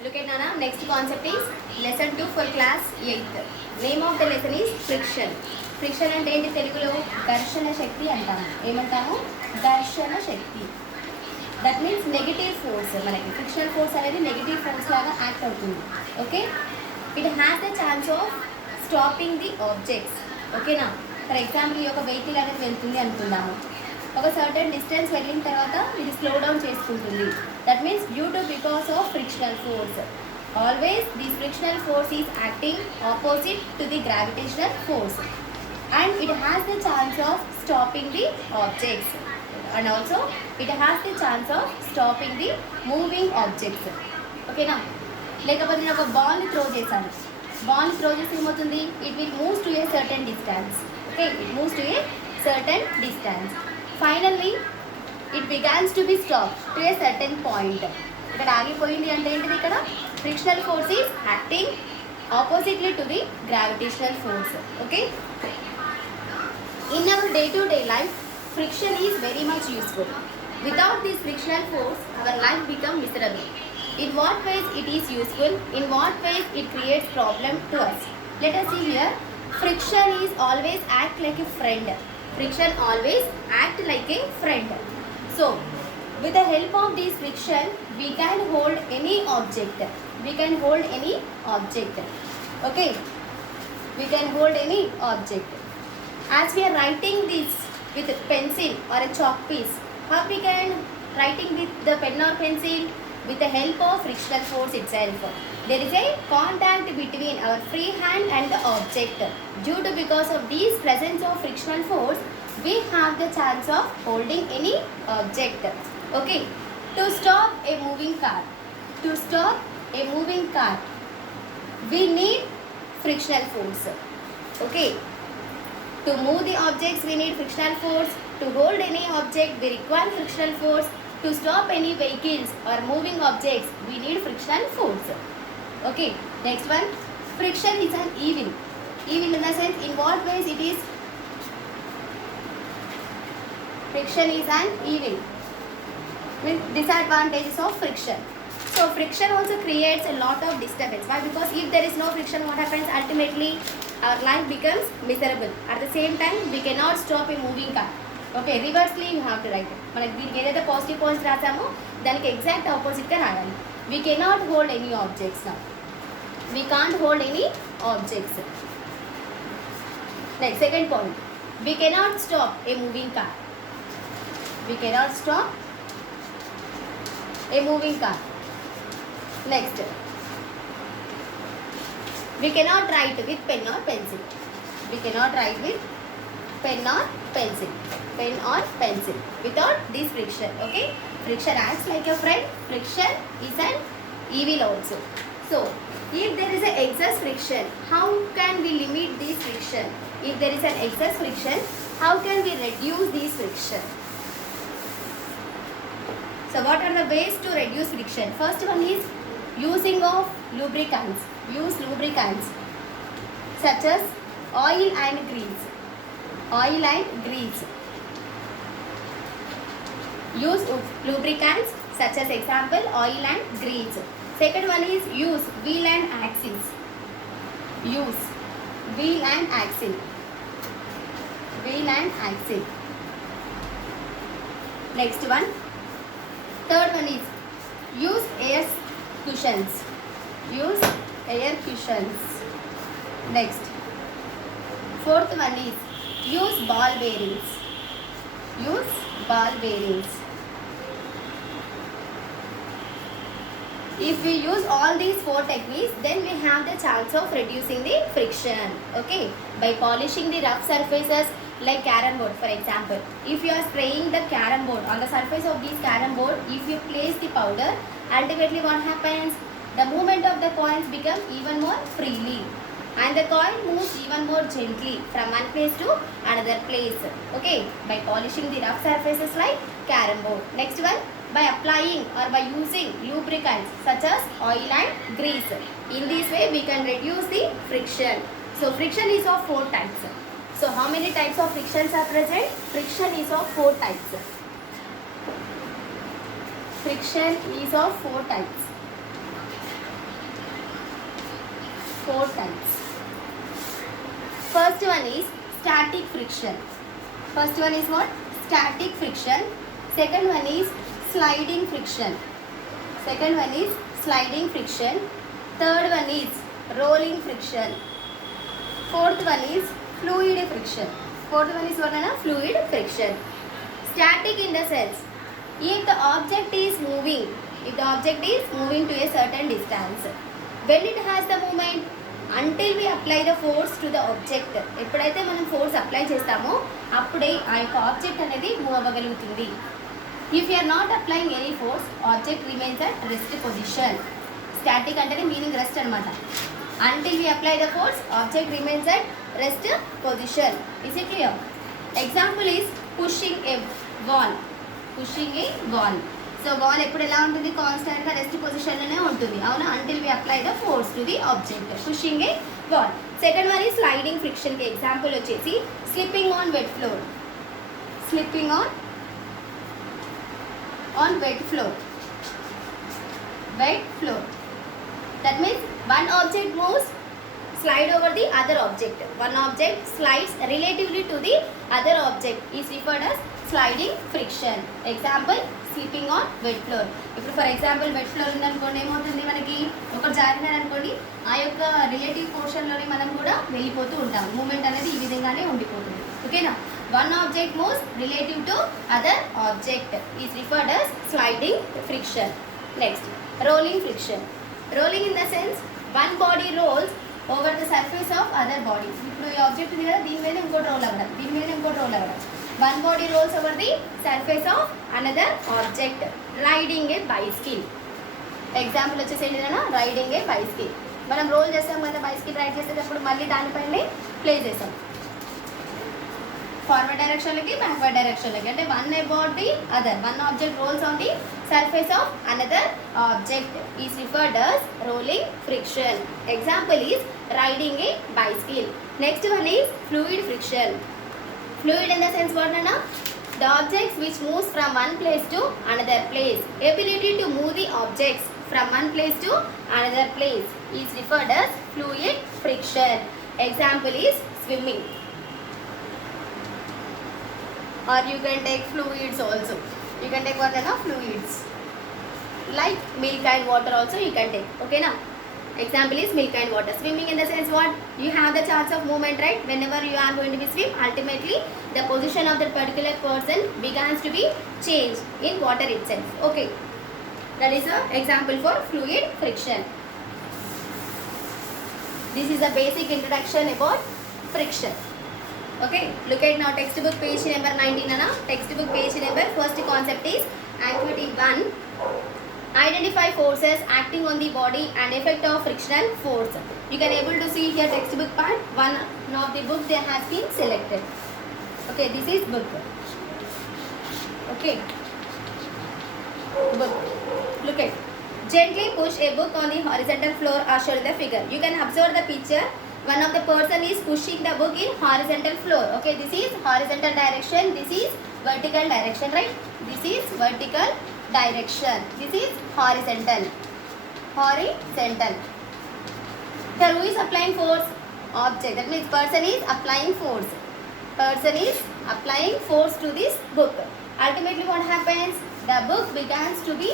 Look at Nana. Next concept is lesson 2 for class 8th. Name of the lesson is friction. Friction అంటే ఏంటి తెలుగులో ఘర్షణ శక్తి అంటాము. ఏమంటాము? ఘర్షణ శక్తి. That means negative force. మనకి ఫ్రిక్షనల్ ఫోర్స్ అనేది నెగిటివ్ ఫోర్స్ లాగా యాక్ట్ అవుతుంది. Okay, it has the chance of stopping the objects. ఓకేనా? ఫర్ ఎగ్జాంపుల్ ఈ యొక్క వెహికల్ అనేది వెళ్తుంది అనుకుందాము. ఒక సర్టెన్ డిస్టెన్స్ వెళ్ళిన తర్వాత ఇది స్లో డౌన్ చేసుకుంటుంది. That means due to because of frictional force. Always this frictional force is acting opposite to the gravitational force and it has the chance of stopping the objects and also it has the chance of stopping the moving objects. ఓకేనా? లేకపోతే నేను ఒక బాల్ని throw చేశాను. బాల్ని throw చేసి ఏమవుతుంది? It will moves to a certain distance. Okay, it moves to a certain distance. Finally it begins to be stop to a certain point. ఇక్కడ ఆగిపోయింది అంటే ఏంటిది? ఇక్కడ frictional force is acting oppositely to the gravitational force. Okay, in our day-to-day life, friction is very much useful. Without this frictional force, our life becomes miserable. In what ways it is useful? In what ways it creates problem to us? Let us see here. Friction is always act like a friend. Friction always act like a friend. So, with the help of this friction, we can hold any object. We can hold any object. Okay, we can hold any object. As we are writing this with a pencil or a chalk piece, how we can writing with the pen or pencil? With the help of frictional force itself. There is a contact between our free hand and the object. Due to because of this presence of frictional force, we have the chance of holding any object. Okay, to stop a moving car, to stop a moving car, we need frictional force. Okay, to move the objects we need frictional force. To hold any object we require frictional force. To stop any vehicles or moving objects we need frictional force. Okay, next one. Friction is an evil. Evil in the sense, in what ways it is? Friction is an evil. With disadvantages of friction. So friction also creates a lot of disturbance. Why? Because if there is no friction, what happens? Ultimately our life becomes miserable. At the same time, we cannot stop a moving car. Okay, reversely you have to write it. మనకి దీనికి ఏదైతే positive points రాసామో దానికి exact ఆపోజిట్గా రాయాలి. We cannot hold any objects now. We can't hold any objects. Next, second point. We cannot stop a moving car. We cannot stop a moving car. Next, we cannot write with pen or pencil. We cannot write with pen or pencil. Pen or pencil without this friction. Okay, friction acts like a friend. Friction is an evil also. So, if there is an excess friction, how can we limit this friction? If there is an excess friction, how can we reduce this friction? So, what are the ways to reduce friction? First one is using of lubricants. Use lubricants such as oil and grease. Oil and grease. Use lubricants such as example oil and grease. Second one is use wheel and axles. Use wheel and axle. Wheel and axle. Next one. Third one is use air cushions. Use air cushions. Next, fourth one is use ball bearings. Use ball bearings. If we use all these four techniques, then we have the chance of reducing the friction. Okay, by polishing the rough surfaces like carom board, for example. If you are spraying the carom board on the surface of this carom board, if you place the powder, ultimately what happens? The movement of the coins becomes even more freely and the coin moves even more gently from one place to another place. Okay, by polishing the rough surfaces like carom board. Next one, by applying or by using lubricants such as oil and grease. In this way we can reduce the friction. So friction is of 4 types. So how many types of frictions are present? Friction is of 4 types. Friction is of 4 types. 4 types. First one is static friction. First one is what? Static friction. Second one is sliding friction. Second one is sliding friction. Third one is rolling friction. Fourth one is fluid friction. Fourth one is what? Fluid friction. Static in the sense, if the object is moving to a certain distance, when it has the movement, until we apply the force to the object, ఎప్పుడైతే మనం force apply చేస్తామో అప్పుడే ఆ యొక్క object అనేది move అవ్వగలుగుతుంది. If you are not applying any force, object remains at rest position. Static అంటేనే meaning rest అనమాట. until we apply the force, object remains at rest position. Is it clear? Example is pushing a wall. Pushing a wall. So wall ఎప్పుడు ఎలా ఉంటుంది? Constant గా rest position లోనే ఉంటుంది. అవునా? until we apply the force to the object. Pushing a wall. Second one is sliding friction కి example వచ్చేసి slipping on wet floor. Slipping on wet floor. Wet floor. That means one object moves, slide over the other object. One object slides relatively to the other object is referred as sliding friction. Example, slipping on wet floor. ఇప్పుడు for example wet floor ఉందనుకోండి, ఏమవుతుంది, మనకి ఒకటి జారినారనుకోండి, ఆ యొక్క relative పోర్షన్లోనే మనం కూడా వెళ్ళిపోతూ ఉంటాం. మూమెంట్ అనేది ఈ విధంగానే ఉండిపోతుంది. ఓకేనా? One object moves relative to other object is referred as sliding friction. Next, rolling friction. Rolling in the sense, one body rolls over the surface of other body. ఇప్పుడు ఈ ఆబ్జెక్ట్ ఉంది కదా, దీని మీద ఇంకోటి రోల్ అవ్వడం, దీని మీద ఇంకోటి రోల్ అవ్వడం. One body rolls over the surface of another object. Riding a bicycle. Example వచ్చేసి ఏంటంటే రైడింగ్ ఏ బైసికల్. మనం రోల్ చేస్తాం కదా, బైసికల్ రైడ్ చేసేటప్పుడు మళ్ళీ దానిపైనే ప్లే చేస్తాం. ఫార్వర్డ్ డైరెక్షన్లకి బ్యాక్వర్డ్ డైరెక్షన్లకి, అంటే one about the other. One object rolls on the surface of another object is referred as rolling friction. Example is riding a bicycle. Next one is fluid friction. Fluid in the sense what? The objects which moves from one place to another place. Ability to move the objects from one place to another place is referred as fluid friction. Example is swimming. Or you can take fluids also. You can take what? Fluids. Like milk and water also you can take. Okay now? Example is milk and water. Swimming in the sense what? You have the chance of movement, right? Whenever you are going to be swim, ultimately the position of that particular person begins to be changed in water itself. Okay. That is an example for fluid friction. This is a basic introduction about friction. Okay. Look at now textbook page number 19. Textbook page number, first concept is activity 1. Identify forces acting on the body and effect of frictional force. You can able to see here textbook part. One of the book there has been selected. Okay, this is book. Okay, book. Look at. Gently push a book on the horizontal floor or show the figure. You can observe the picture. One of the person is pushing the book in horizontal floor. Okay, this is horizontal direction. This is vertical direction, right? This is vertical direction. This is horizontal. Horizontal. Here who is applying force? Object. That means person is applying force. Person is applying force to this book. Ultimately what happens? The book begins to be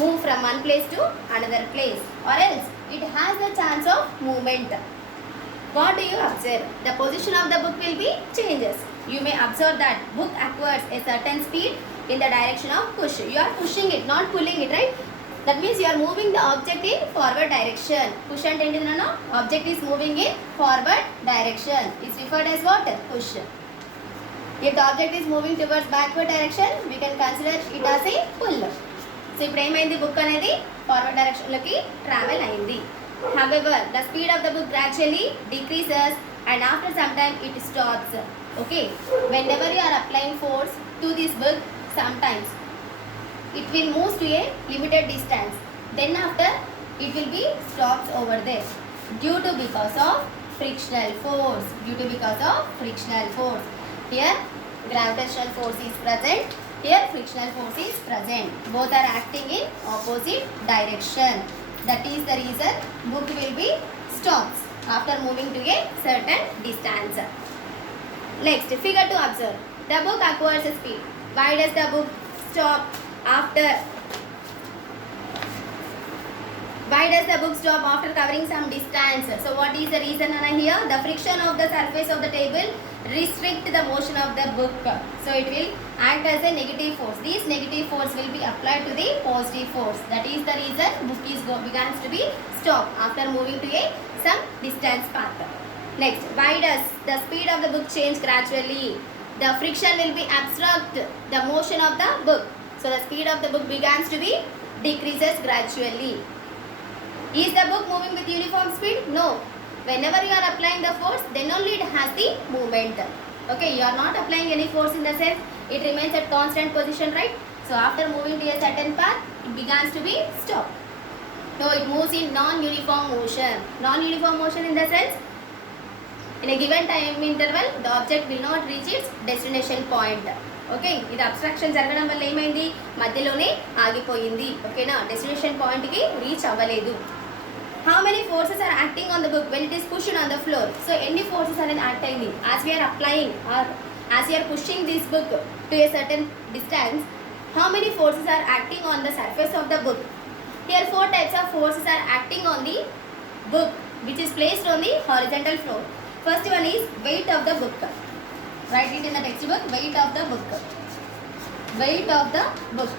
moved from one place to another place, or else it has the chance of movement. What do you observe? The position of the book will be changes. You may observe that book acquires a certain speed in the direction of push. You are pushing it, not pulling it, right? That means you are moving the object in forward direction. Push and tend, no? Object is moving in forward direction. It's referred as what? Push. If the object is moving towards backward direction, we can consider it as a pull. So ఇప్పుడు ఏమైంది, book అనేది forward డైరెక్షన్లోకి travel అయింది. However, the speed of the book gradually decreases and after some time it stops. Okay, whenever you are applying force to this book, sometimes it will move to a limited distance, then after it will be stops over there due to because of frictional force. Here gravitational force is present, here frictional force is present. Both are acting in opposite direction. That is the reason book will be stops. after moving to a certain distance. Next, figure to observe. The book acquires a speed. Why does the book stop after? Why does the book stop after covering some distance? So what is the reason here? The friction of the surface of the table restrict the motion of the book. So it will act as a negative force. This negative force will be applied to the positive force. That is the reason book is begins to be stopped after moving to a some distance path. Next, why does the speed of the book change gradually? The friction will be obstruct the motion of the book. So the speed of the book begins to be decreases gradually. Is the book moving with uniform speed? No. Whenever you are applying the force, then only it has the movement. Okay, you are not applying any force in the sense it remains at constant position, right? So after moving to a certain path, it begins to be stopped. So it moves in non-uniform motion. Non-uniform motion in the sense, in a given time interval, the object will not reach its destination point. Okay, ఇది abstraction జరగడం వల్ల ఏమైంది, మధ్యలోనే ఆగిపోయింది. ఓకేనా, destination పాయింట్కి reach అవ్వలేదు. How many forces are acting on the book when it is pushed on the floor? So ఎన్ని forces అనేది యాక్ట్ అయింది? As we are applying or as we are pushing this book to a certain distance, how many forces are acting on the surface of the book? Here 4 types of forces are acting on the book which is placed on the horizontal floor. First one is weight of the book. Write it in the textbook, weight of the book. Weight of the book.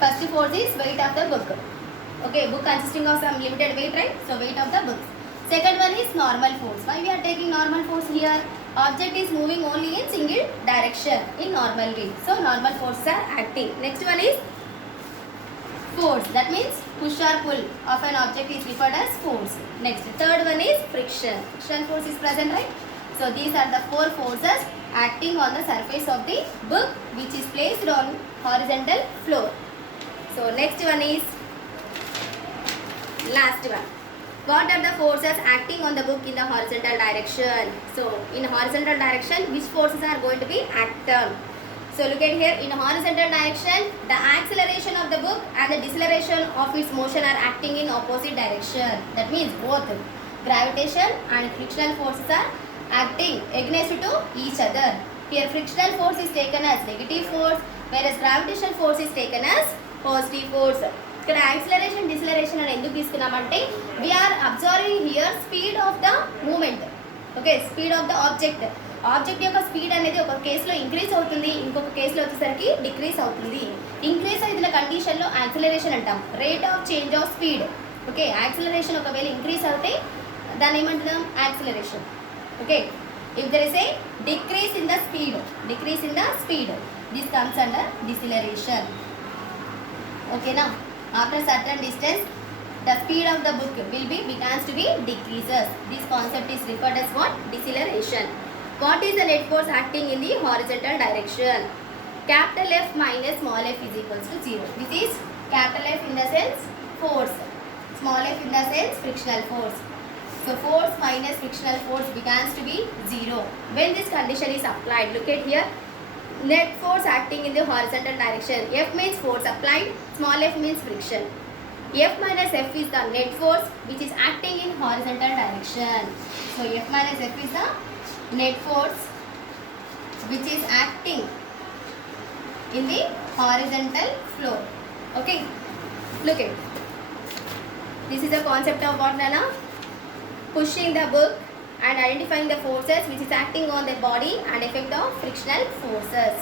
First force is weight of the book. Okay, book consisting of some limited weight, right? So weight of the book. Second one is normal force. Why we are taking normal force here? Object is moving only in single direction in normal way. So normal forces are acting. Next one is force. That means push or pull of an object is referred as force. Next, third one is friction. Friction force is present, right? So these are the 4 forces acting on the surface of the book which is placed on horizontal floor. So next one is last one. What are the forces acting on the book in the horizontal direction? So in horizontal direction, which forces are going to be active? So look at here, in horizontal direction, the acceleration of the book and the deceleration of its motion are acting in opposite direction. That means both gravitation and frictional forces are acting against to each other. Here frictional force is taken as negative force, whereas gravitational force is taken as positive force. ఇక్కడ acceleration deceleration అని ఎందుకు తీసుకున్నామంటే we are observing here speed of the moment. Okay, speed of the object. Object యొక్క speed అనేది ఒక కేసులో increase అవుతుంది, ఇంకొక కేసులో వచ్చేసరికి డిక్రీజ్ అవుతుంది. ఇంక్రీజ్ అయిన కండిషన్లో యాక్సిలరేషన్ అంటాం, rate of change of speed. Okay, acceleration ఒకవేళ ఇంక్రీజ్ అవుతే దాన్ని ఏమంటున్నాం, acceleration. Okay, if there is a decrease in the speed, this comes under deceleration. Okay, now after certain distance the speed of the book will be begins to be decreases. This concept is referred as what? Deceleration. What is the net force acting in the horizontal direction? Capital F minus small f is equals to 0. This is capital F in the sense force, small f in the sense frictional force. So force minus frictional force begins to be 0 when this condition is applied. Look at here, net force acting in the horizontal direction. F means force applied, small f means friction. F minus F is the net force which is acting in horizontal direction. So F minus F is the net force which is acting in the horizontal floor. Okay, look at this is the concept of what, Nana? Pushing the book and identifying the forces which is acting on the body and effect of frictional forces.